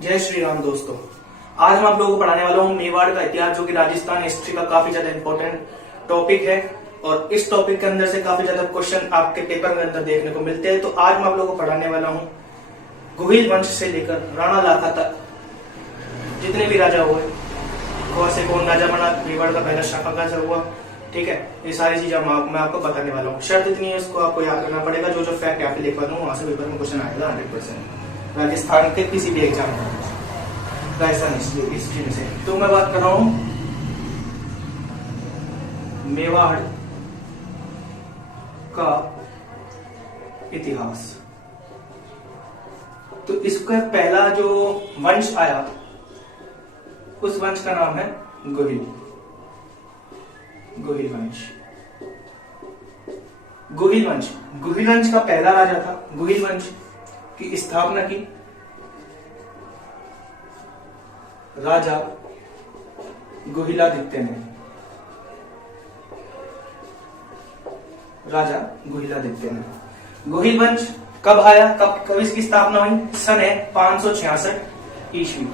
जय श्री राम दोस्तों। आज मैं आप लोगों को पढ़ाने वाला हूँ मेवाड़ का इतिहास, जो कि राजस्थान हिस्ट्री का काफी ज्यादा इंपॉर्टेंट टॉपिक है और इस टॉपिक के अंदर से काफी ज्यादा क्वेश्चन आपके पेपर के अंदर देखने को मिलते हैं। तो आज मैं आप लोगों को पढ़ाने वाला हूँ गुहिल वंश से लेकर राणा लाखा तक जितने भी राजा हुए, कौन से कौन राजा बना, मेवाड़ का पहला शाखा कैसे हुआ, ठीक है, ये सारी चीजें मैं आपको बताने वाला हूँ। शर्त इतनी है, इसको आपको याद करना पड़ेगा। जो फैक्ट यहाँ पे लिखवा दूँ वहां से पेपर में क्वेश्चन आएगा 100% राजस्थान के किसी भी एग्जाम में, राजस्थान हिस्ट्री में से। तो मैं बात कर रहा हूं मेवाड़ का इतिहास। तो इसका पहला जो वंश आया उस वंश का नाम है गुहिल वंश। गुहिल वंश का पहला राजा था। गुहिल वंश की स्थापना की राजा गुहिलादित्य ने। गुहिल वंश कब आया, कब इसकी स्थापना हुई? सन है 566 ईस्वी,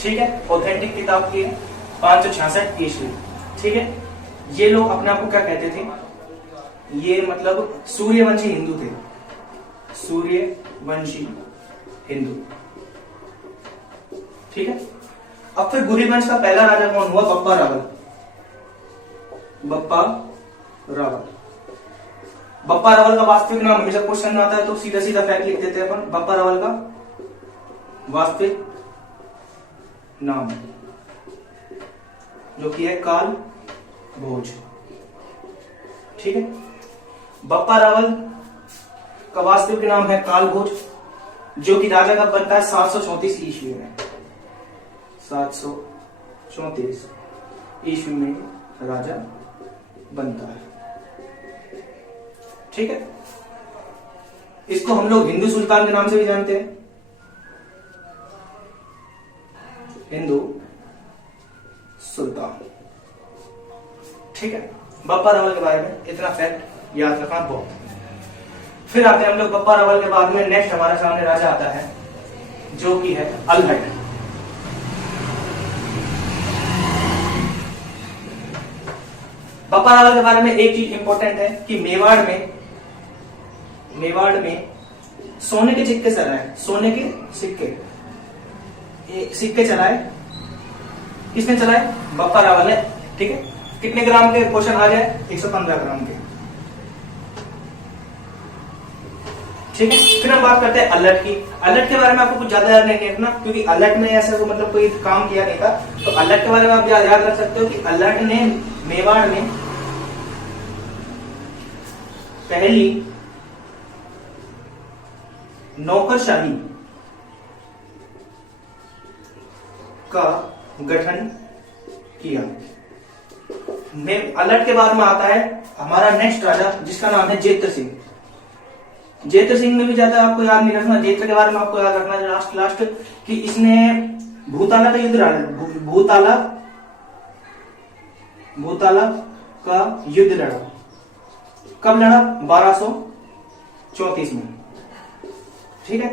ठीक है। ऑथेंटिक किताब की 566 ईस्वी, ठीक है। ये लोग अपने आप को क्या कहते थे? ये मतलब सूर्यवंशी हिंदू थे, सूर्यवंशी हिंदू, ठीक है। अब फिर गुहिल वंश का पहला राजा कौन हुआ? बप्पा रावल का वास्तविक नाम हमेशा क्वेश्चन में आता है, तो सीधा सीधा फैक्ट लिख देते हैं अपन। बप्पा रावल का वास्तविक नाम जो कि है काल भोज, ठीक है। बप्पा रावल का वास्तविक नाम है काल भोज, जो कि राजा का बनता है 734 ईस्वी में। 734 ईस्वी में राजा बनता है, ठीक है। इसको हम लोग हिंदू सुल्तान के नाम से भी जानते हैं, हिंदू सुल्तान, ठीक है। बप्पा रावल के बारे में इतना फैक्ट याद रखना बहुत। फिर आते हैं हम लोग बप्पा रावल के बाद में। नेक्स्ट हमारे सामने राजा आता है जो कि है अल्हट। बप्पा रावल के बारे में एक चीज इंपॉर्टेंट है कि मेवाड़ में सोने के सिक्के चलाए, सोने के सिक्के चलाए। किसने चलाए? बप्पा रावल ने, ठीक है। कितने ग्राम के? क्वेश्चन आ जाए 115 ग्राम के, ठीक है। फिर हम बात करते हैं अल्हट की। अल्हट के बारे में आपको कुछ ज्यादा याद नहीं रखना, क्योंकि अल्हट ने ऐसा मतलब कोई काम किया नहीं था। तो अल्हट के बारे में आप याद रख सकते हो कि अल्हट ने मेवाड़ में पहली नौकरशाही का गठन किया। अल्हट के बाद में आता है हमारा नेक्स्ट राजा, जिसका नाम है जेत्र सिंह। जेत्र सिंह में भी ज्यादा आपको याद नहीं रखना। जेत्र के बारे में आपको याद रखना है लास्ट कि इसने भूताला का युद्ध लड़ा। भूताला का युद्ध लड़ा। कब लड़ा? 1234 में, ठीक है।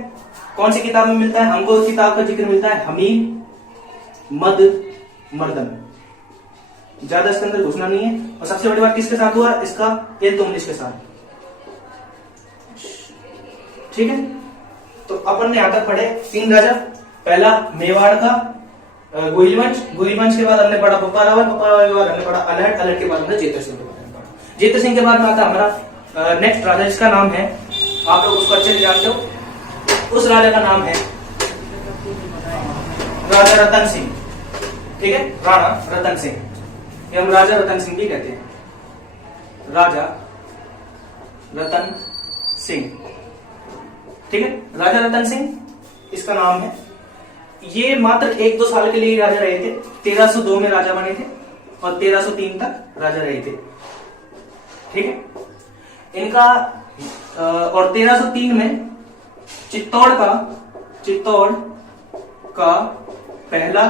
कौन सी किताब में मिलता है हमको? उस किताब का जिक्र मिलता है हमीर मद मर्दन। ज्यादा इसके अंदर घुसना नहीं है। और सबसे बड़ी बात किसके साथ हुआ? इसका इल्तुतमिश के साथ, ठीक है। तो अपन ने यहां तक पढ़े 3 राजा। पहला मेवाड़ का गुहिल वंश के बाद हमने पढ़ा बप्पा रावल के बाद हमने पढ़ा अल्हट के बाद हमने जेत्र सिंह के बारे में पढ़ा। जेत्र सिंह के बाद में आता हमारा नेक्स्ट राजा, जिसका नाम है, आप लोग उसको अच्छे से जानते हो, उस राजा का नाम है राजा रतन सिंह, ठीक है। राणा रतन सिंह, हम राजा रतन सिंह भी कहते हैं। राजा रतन सिंह, ठीक है। राजा रतन सिंह इसका नाम है। ये मात्र 1-2 साल के लिए राजा रहे थे। 1302 में राजा बने थे और 1303 तक राजा रहे थे, ठीक है। इनका और 1303 में चित्तौड़ का पहला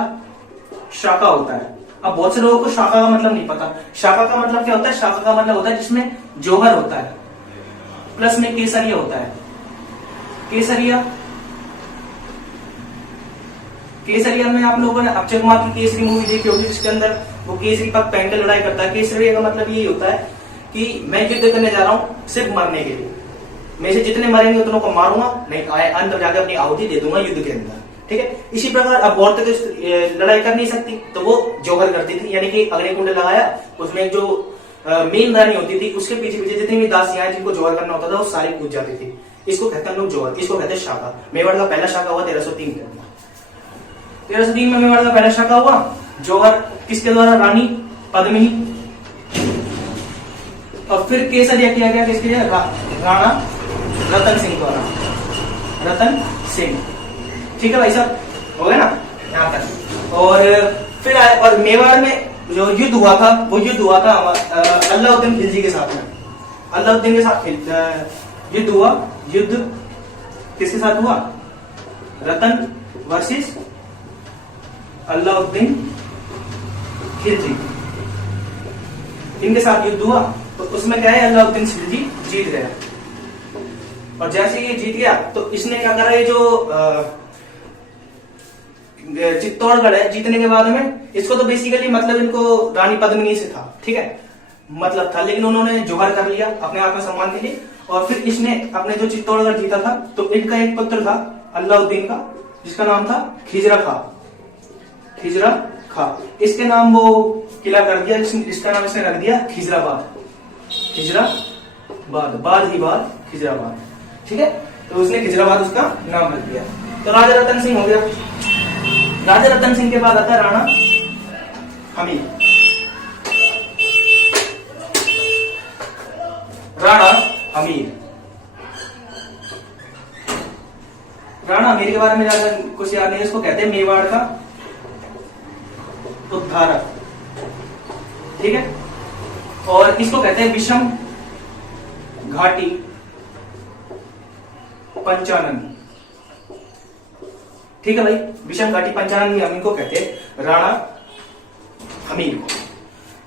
शाखा होता है। अब बहुत से लोगों को शाखा का मतलब नहीं पता। शाखा का मतलब क्या होता है? शाखा का मतलब होता है जिसमें जौहर होता है, प्लस में केसरिया होता है। केसरिया केसरिया में आप लोगों ने अक्षय कुमार की केसरी मूवी देखी होगी, जिसके अंदर वो केसरी पग पहन के लड़ाई करता है। केसरिया का मतलब यही होता है कि मैं युद्ध करने जा रहा हूँ सिर्फ मरने के लिए, मैं से जितने मरेंगे उतनों को मारूंगा, नहीं अंत जाकर अपनी आहुति दे दूंगा युद्ध के अंदर, ठीक है। इसी प्रकार अब औरतें तो लड़ाई कर नहीं सकती, तो वो जौहर करती थी, यानी कि अग्निकुंड लगाया, उसमें जो मेन रानी होती थी उसके पीछे पीछे जितनी भी दासियां जिनको जौहर करना होता था वो सारी कूद जाती थी। इसको कहते हैं लोग जौहर, इसको कहते हैं शाखा। मेवाड़ का पहला शाखा हुआ 1303 के अंदर। 1303 में मेवाड़ का पहला शाखा हुआ। जौहर किसके द्वारा? रानी पद्मिनी। और फिर केसरिया किया गया किसके लिए? राणा रतन सिंह द्वारा, रतन सिंह, ठीक है भाई साहब, हो गया ना यहाँ तक। और फिर आए, और मेवाड़ में जो युद्ध हुआ था वो युद्ध हुआ था अल्लाउद्दीन खिलजी के साथ में। अल्लाउद्दीन के साथ युद्ध हुआ। युद्ध किसके साथ हुआ? रतन वर्सेस अल्लाउद्दीन खिलजी, इनके साथ युद्ध हुआ। तो उसमें क्या है, अल्लाउद्दीन खिलजी जीत गया। और जैसे ये जीत गया तो इसने क्या करा, ये जो चित्तौड़गढ़ है, जीतने के बाद में इसको तो बेसिकली मतलब इनको रानी पद्मिनी से था, ठीक है, मतलब था, लेकिन उन्होंने जौहर कर लिया अपने आत्मसम्मान के लिए। और फिर इसने अपने जो चित्तौड़गढ़ जीता था तो इनका एक पुत्र था अल्लाउद्दीन का, जिसका नाम था खिजरा खां। खिजरा खां, इसके नाम वो किला कर दिया, इसका नाम इसने रख दिया खिजराबाद। खिजराबाद, बाद ही बाद खिजराबाद, ठीक है। तो उसने खिजराबाद उसका नाम रख दिया। तो राजा रतन सिंह हो गया। राजा रतन सिंह के बाद आता है राणा हमीर। राणा हमीर, राणा हमीर के बारे में ज्यादा कुछ याद नहीं है। इसको कहते हैं मेवाड़ का उद्धारक, ठीक है। और इसको कहते हैं विषम घाटी पंचानन, ठीक है भाई। विषम घाटी पंचानन हम इनको कहते हैं राणा हमीर को।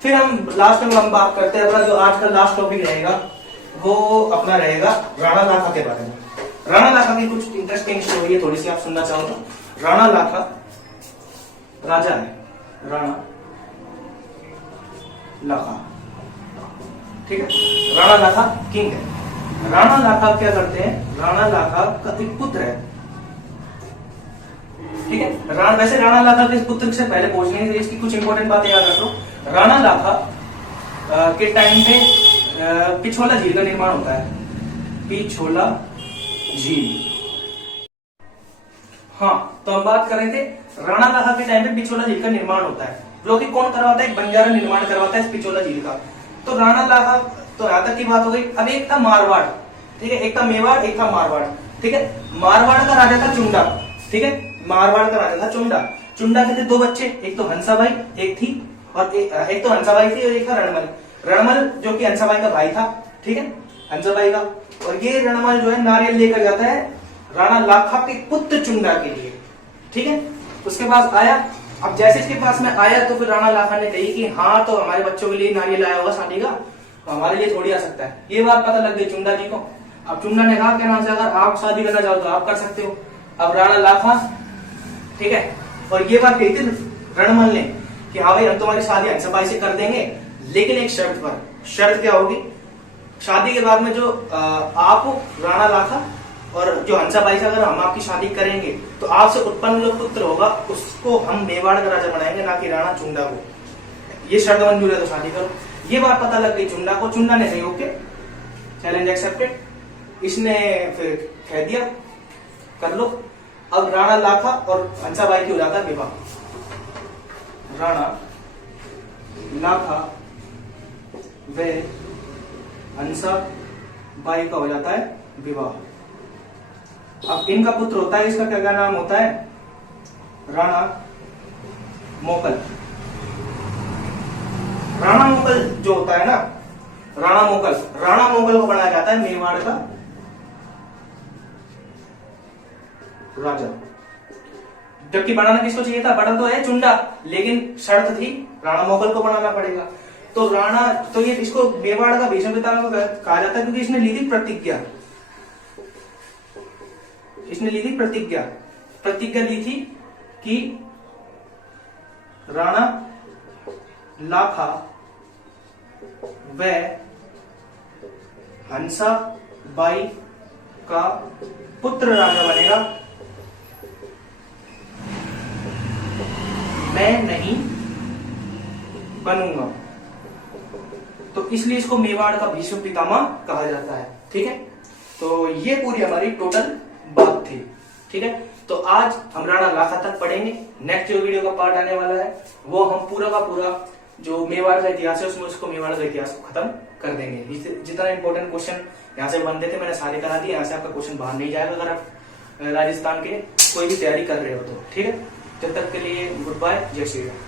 फिर हम लास्ट में हम बात करते हैं अपना जो आज का लास्ट टॉपिक रहेगा वो अपना रहेगा राणा लाखा के बारे में। राणा लाखा की कुछ इंटरेस्टिंग स्टोरी है, थोड़ी सी आप सुनना चाहो तो। राणा लाखा राजा है, राणा लाखा, ठीक है। राणा लाखा किंग है। राणा लाखा क्या करते हैं? राणा लाखा का एक पुत्र है, ठीक है। वैसे राणा लाखा के पुत्र से पहले पहुंचने के इसकी कुछ इंपॉर्टेंट बातें याद रखो। राणा लाखा के टाइम पे पिछोला झील का निर्माण होता है। पिछोला झील, हाँ, तो हम बात कर रहे थे राणा लाखा के टाइम पे पिछोला झील का निर्माण होता है, जो कि कौन करवाता है? एक बंजारा निर्माण करवाता है इस पिछोला झील का। तो राणा लाखा, तो यहां तक की बात हो गई। अब एक था मारवाड़, ठीक है, एक था मेवाड़, एक था मारवाड़, ठीक है। मारवाड़ का राजा था चुंडा, ठीक है, मारवाड़ का राजा था चुंडा। चुंडा के थे दो बच्चे, एक तो हंसाबाई एक थी, और एक तो हंसाबाई थी और एक था रणमल। रणमल जो कि हंसाबाई का भाई था, ठीक है, हंसाबाई का। और ये रणमल जो है नारियल लेकर जाता है राणा लाखा के पुत्र चुंडा के लिए, ठीक है। उसके पास आया। अब जैसे इसके पास में आया तो फिर राणा लाखा ने कही कि हाँ, तो हमारे बच्चों के लिए नारियल आया होगा शादी का, तो हमारे लिए थोड़ी आ सकता है। ये बात पता लग गई चुंडा जी को। अब चुंडा ने कहा क्या नाम से, अगर आप शादी करना चाहो तो आप कर सकते हो। अब राणा लाखा, ठीक है, और ये बात कही थी रणमल ने कि हाँ भाई, हम तुम्हारी शादी हंसाबाई से कर देंगे, लेकिन एक शर्त पर। शर्त क्या होगी? शादी के बाद में जो आप राणा लाखा और जो हंसाबाई से अगर हम आपकी शादी करेंगे तो आपसे उत्पन्न जो पुत्र होगा उसको हम मेवाड़ का राजा बनाएंगे, ना कि राणा चुंडा को। ये शर्त मंजूर है तो शादी करो। ये बात पता लग गई चुंडा को। चुंडा ने कही ओके, चैलेंज एक्सेप्टेड। इसने फिर कह दिया कर लो। अब राणा लाखा और हंसाबाई की हो जाता है विवाह। राणा लाखा व हंसाबाई का हो जाता है विवाह। अब इनका पुत्र होता है, इसका क्या नाम होता है? राणा मोकल। राणा मोकल जो होता है ना, राणा मोकल को बनाया जाता है मेवाड़ का राजा। जबकि बनाना किसको चाहिए था? बड़ा तो है चुंडा, लेकिन शर्त थी राणा मोगल को बनाना पड़ेगा। तो राणा, तो ये इसको मेवाड़ का भीष्म पितामह कहा जाता है, क्योंकि इसने ली थी प्रतिज्ञा। इसने ली थी प्रतिज्ञा ली थी कि राणा लाखा व हंसा बाई का पुत्र राजा बनेगा, मैं नहीं बनूंगा। तो इसलिए इसको मेवाड़ का भीष्म पितामह कहा जाता है। ठीक है, तो ये पूरी हमारी टोटल बात थी। ठीक है, तो आज हम राणा लाखा तक पढ़ेंगे। नेक्स्ट जो वीडियो का पार्ट आने वाला है वो हम पूरा का पूरा जो मेवाड़ का इतिहास है उसमें उसको मेवाड़ का इतिहास को खत्म कर देंगे। जितना इंपॉर्टेंट क्वेश्चन यहाँ से बनते थे मैंने सारे करा दिए। यहाँ से आपका क्वेश्चन बाहर नहीं जाएगा अगर आप राजस्थान के कोई भी तैयारी कर रहे हो तो। ठीक है, जब तक के लिए गुड बाय, जय श्री राम।